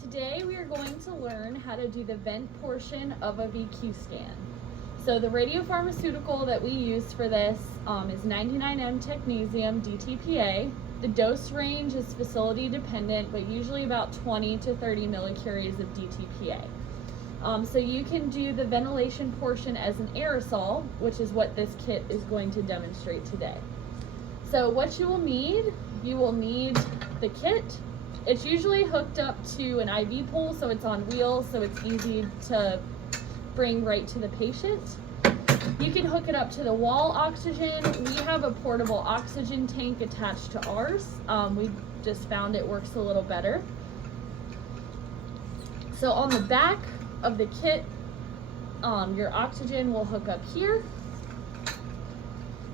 Today we are going to learn how to do the vent portion of a VQ scan. So the radiopharmaceutical that we use for this is 99M technetium DTPA. The dose range is facility dependent, but usually about 20 to 30 millicuries of DTPA. So you can do the ventilation portion as an aerosol, which is what this kit is going to demonstrate today. So what you will need the kit. It's usually hooked up to an IV pole, so it's on wheels, so it's easy to bring right to the patient. You can hook it up to the wall oxygen. We have a portable oxygen tank attached to ours. We just found it works a little better. So on the back of the kit, your oxygen will hook up here.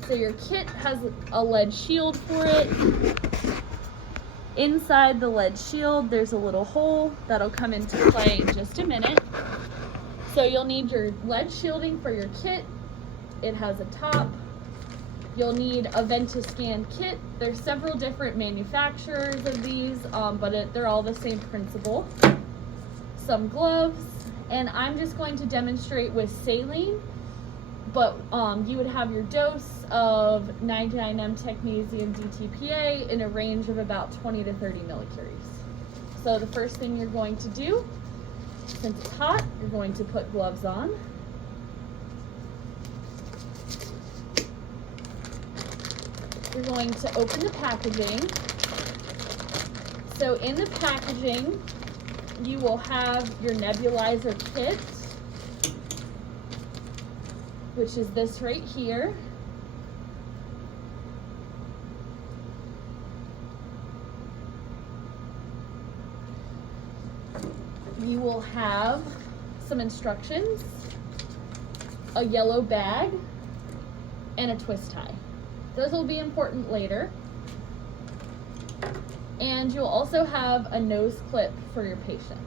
So your kit has a lead shield for it. Inside the lead shield, there's a little hole that'll come into play in just a minute. So you'll need your lead shielding for your kit. It has a top. You'll need a Ventiscan kit. There's several different manufacturers of these, but they're all the same principle. Some gloves, and I'm just going to demonstrate with saline, but you would have your dose of 99M technetium DTPA in a range of about 20 to 30 millicuries. So the first thing you're going to do, since it's hot, you're going to put gloves on. You're going to open the packaging. So in the packaging, you will have your nebulizer kit, which is this right here. You will have some instructions, a yellow bag, and a twist tie. Those will be important later. And you'll also have a nose clip for your patient.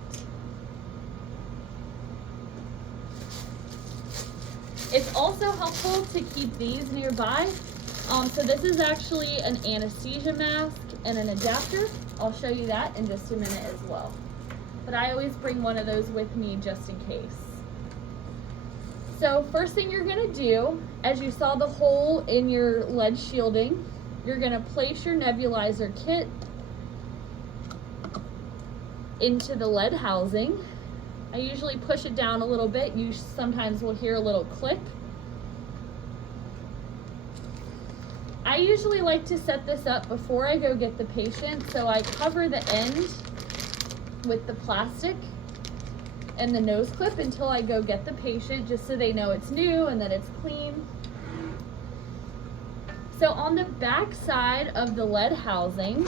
It's also helpful to keep these nearby. So this is actually an anesthesia mask and an adapter. I'll show you that in just a minute as well. But I always bring one of those with me just in case. So first thing you're gonna do, as you saw the hole in your lead shielding, you're gonna place your nebulizer kit into the lead housing. I usually push it down a little bit. You sometimes will hear a little click. I usually like to set this up before I go get the patient, so I cover the end with the plastic and the nose clip until I go get the patient, just so they know it's new and that it's clean. So on the back side of the lead housing,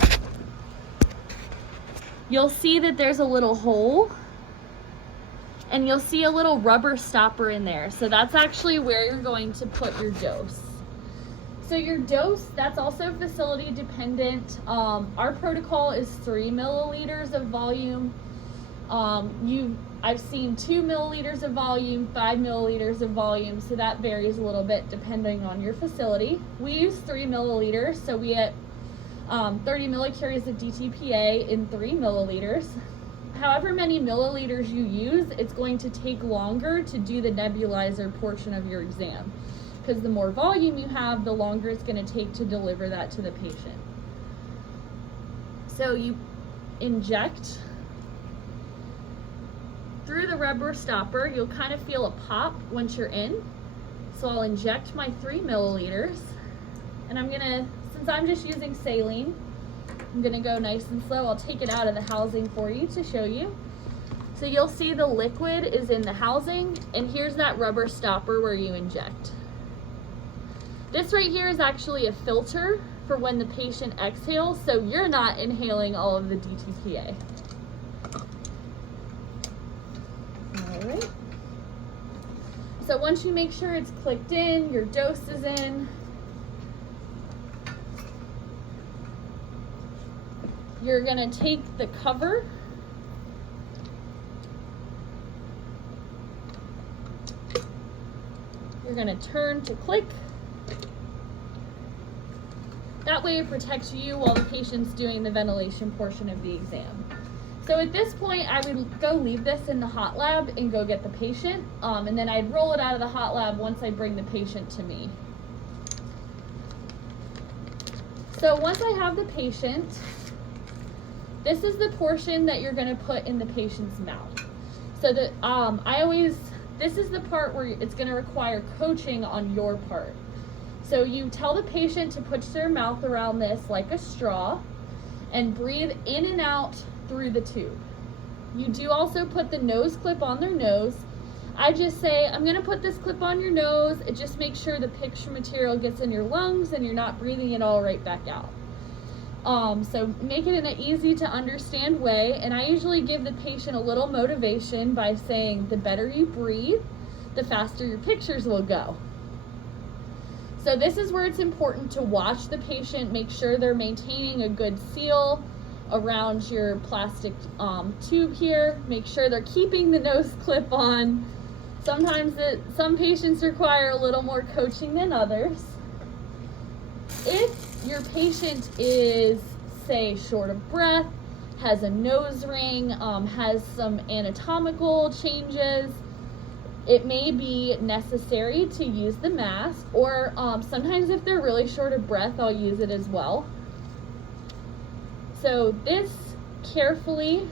you'll see that there's a little hole, and you'll see a little rubber stopper in there. So that's actually where you're going to put your dose. So your dose, that's also facility dependent. Our protocol is 3 milliliters of volume. I've seen 2 milliliters of volume, 5 milliliters of volume, so that varies a little bit depending on your facility. We use 3 milliliters, so we get 30 millicuries of DTPA in 3 milliliters. However many milliliters you use, it's going to take longer to do the nebulizer portion of your exam, because the more volume you have, the longer it's going to take to deliver that to the patient. So you inject through the rubber stopper. You'll kind of feel a pop once you're in. So I'll inject my 3 milliliters, and since I'm just using saline, I'm gonna go nice and slow. I'll take it out of the housing for you to show you. So you'll see the liquid is in the housing, and here's that rubber stopper where you inject. This right here is actually a filter for when the patient exhales, so you're not inhaling all of the DTPA. All right. So once you make sure it's clicked in, your dose is in, you're gonna take the cover you're gonna turn to click. That way it protects you while the patient's doing the ventilation portion of the exam. So at this point, I would go leave this in the hot lab and go get the patient, and then I'd roll it out of the hot lab once I bring the patient to me. So once I have the patient, this is the portion that you're going to put in the patient's mouth. So that this is the part where it's going to require coaching on your part. So you tell the patient to put their mouth around this like a straw and breathe in and out through the tube. You do also put the nose clip on their nose. I just say, I'm going to put this clip on your nose. It just makes sure the picture material gets in your lungs and you're not breathing it all right back out. So make it in an easy to understand way, and I usually give the patient a little motivation by saying, the better you breathe, the faster your pictures will go. So this is where it's important to watch the patient, make sure they're maintaining a good seal around your plastic tube here. Make sure they're keeping the nose clip on. Sometimes some patients require a little more coaching than others. If your patient is, say, short of breath, has a nose ring, has some anatomical changes, it may be necessary to use the mask, or sometimes if they're really short of breath, I'll use it as well. So this, carefully,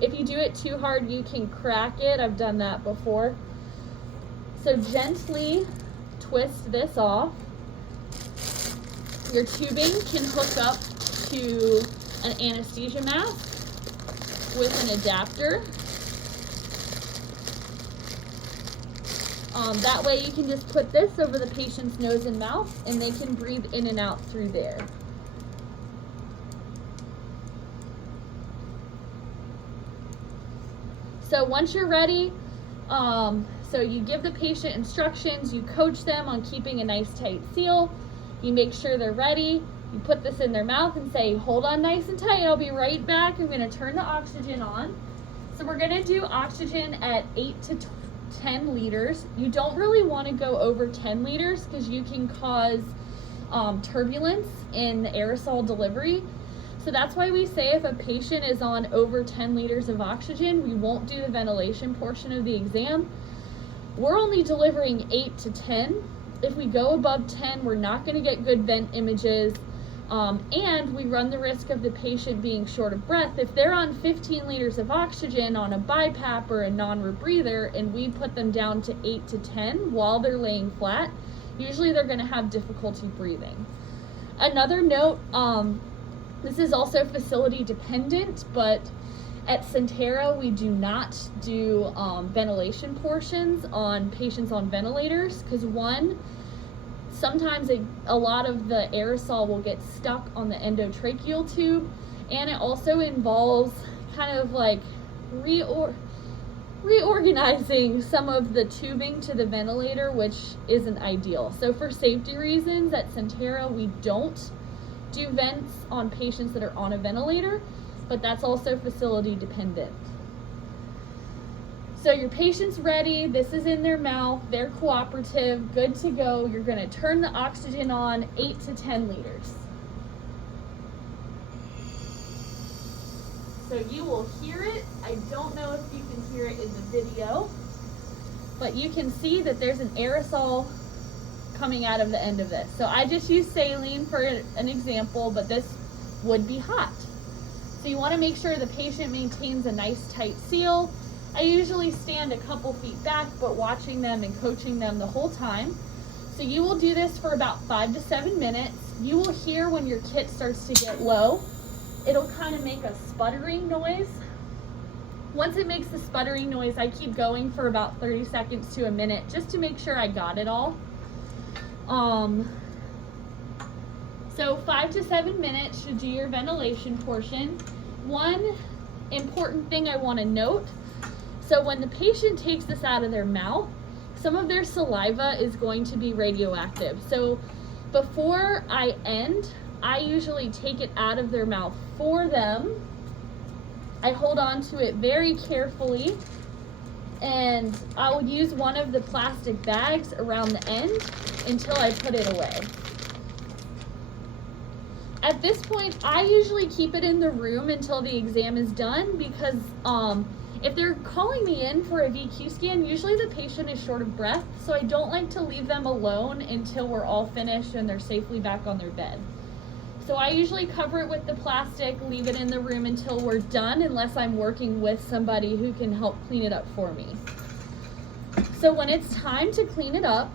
if you do it too hard, you can crack it. I've done that before. So gently twist this off. Your tubing can hook up to an anesthesia mask with an adapter. That way you can just put this over the patient's nose and mouth and they can breathe in and out through there. So once you're ready, so you give the patient instructions, you coach them on keeping a nice tight seal, you make sure they're ready, you put this in their mouth and say, hold on nice and tight, I'll be right back, I'm going to turn the oxygen on. So we're going to do oxygen at 8 to 10 liters. You don't really want to go over 10 liters because you can cause turbulence in the aerosol delivery. So that's why we say if a patient is on over 10 liters of oxygen, we won't do the ventilation portion of the exam. We're only delivering 8 to 10. If we go above 10, we're not going to get good vent images, and we run the risk of the patient being short of breath. If they're on 15 liters of oxygen on a BiPAP or a non-rebreather, and we put them down to 8 to 10 while they're laying flat, usually they're going to have difficulty breathing. Another note, this is also facility dependent, but at Sentara we do not do ventilation portions on patients on ventilators because one, sometimes a lot of the aerosol will get stuck on the endotracheal tube, and it also involves kind of like reorganizing some of the tubing to the ventilator, which isn't ideal. So for safety reasons at Sentara we don't do vents on patients that are on a ventilator, but that's also facility dependent. So your patient's ready, this is in their mouth, they're cooperative, good to go. You're going to turn the oxygen on 8 to 10 liters. So you will hear it. I don't know if you can hear it in the video, but you can see that there's an aerosol coming out of the end of this. So I just use saline for an example, but this would be hot. So you want to make sure the patient maintains a nice tight seal. I usually stand a couple feet back, but watching them and coaching them the whole time. So you will do this for about 5 to 7 minutes. You will hear when your kit starts to get low, it'll kind of make a sputtering noise. Once it makes the sputtering noise, I keep going for about 30 seconds to a minute just to make sure I got it all. So 5 to 7 minutes should do your ventilation portion. One important thing I want to note, so when the patient takes this out of their mouth, some of their saliva is going to be radioactive. So before I end, I usually take it out of their mouth for them. I hold on to it very carefully, and I'll use one of the plastic bags around the end until I put it away. at this point, I usually keep it in the room until the exam is done because if they're calling me in for a VQ scan, usually the patient is short of breath, so I don't like to leave them alone until we're all finished and they're safely back on their bed. So I usually cover it with the plastic, leave it in the room until we're done, unless I'm working with somebody who can help clean it up for me. So when it's time to clean it up,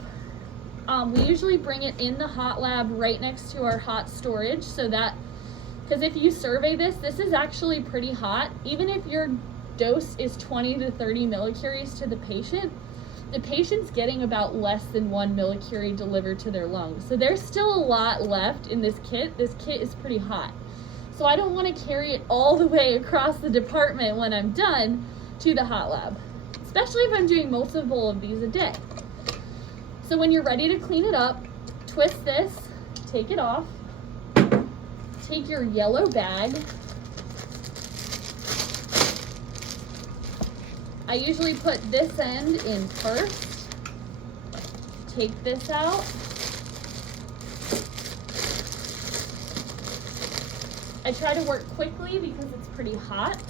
we usually bring it in the hot lab right next to our hot storage, so that, because if you survey this is actually pretty hot. Even if your dose is 20 to 30 millicuries to the patient's getting about less than 1 millicurie delivered to their lungs. So there's still a lot left in this kit. This kit is pretty hot. So I don't want to carry it all the way across the department when I'm done to the hot lab, especially if I'm doing multiple of these a day. So when you're ready to clean it up, twist this, take it off, take your yellow bag. I usually put this end in first, take this out, I try to work quickly because it's pretty hot,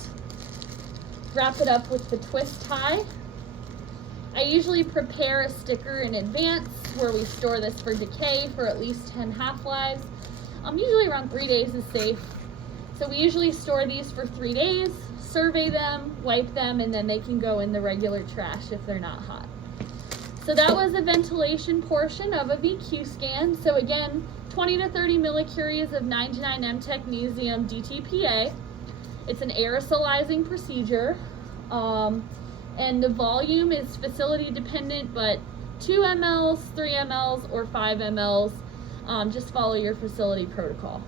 wrap it up with the twist tie. I usually prepare a sticker in advance where we store this for decay for at least 10 half-lives. Usually around 3 days is safe. So we usually store these for 3 days, survey them, wipe them, and then they can go in the regular trash if they're not hot. So that was the ventilation portion of a VQ scan. So again, 20 to 30 millicuries of 99M technetium DTPA. It's an aerosolizing procedure. And the volume is facility dependent, but 2 mLs, 3 mLs, or 5 mLs. Just follow your facility protocol.